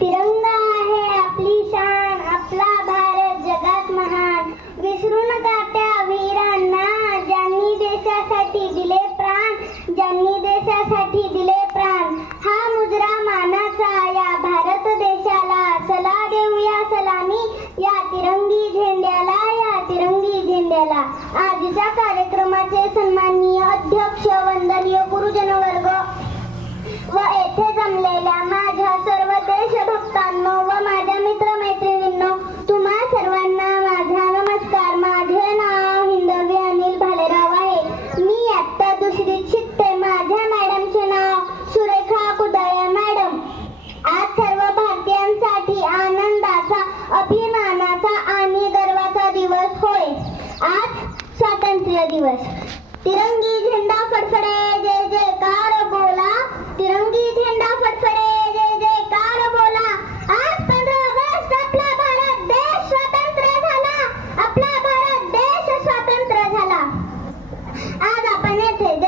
तिरंगा आहे आपली शान, आपला भारत जगात महान. विसरू नका त्या वीरांना, ज्यांनी देशासाठी दिले प्राण, ज्यांनी देशासाठी दिले प्राण. हा मुजरा मानाचा या भारत देशाला, चला देऊया सलामी या तिरंगी झेंड्याला, या तिरंगी झेंड्याला. आजच्या कार्यक्रमाचे सन्माननीय अध्यक्ष, वंदनीय गुरुजन वर्ग व येथे जमलेल्या माझ्या सर्व देशभक्तांनो व माझ्या मित्रमैत्रिणींनो, तुम्हा सर्वांना माझा नमस्कार. माझे नाव हिंदवी अनिल भालेराव आहे. मी इयत्ता दुसरीत शिकते. माझ्या मॅडमचे नाव सुरेखा कुदळे मॅडम. आज सर्व भारतीयांसाठी आनंदाचा, अभिमानाचा आणि गर्वाचा दिवस होय. आज स्वातंत्र्य दिवस. तिरंगी झेंडा फडफडे, जय जयकार बोला. तिरंगी झेंडा फडफडे, जय जयकार बोला. आज 15 ऑगस्ट आपला भारत देश स्वतंत्र झाला. आपला भारत देश स्वतंत्र झाला. आज आपण येथे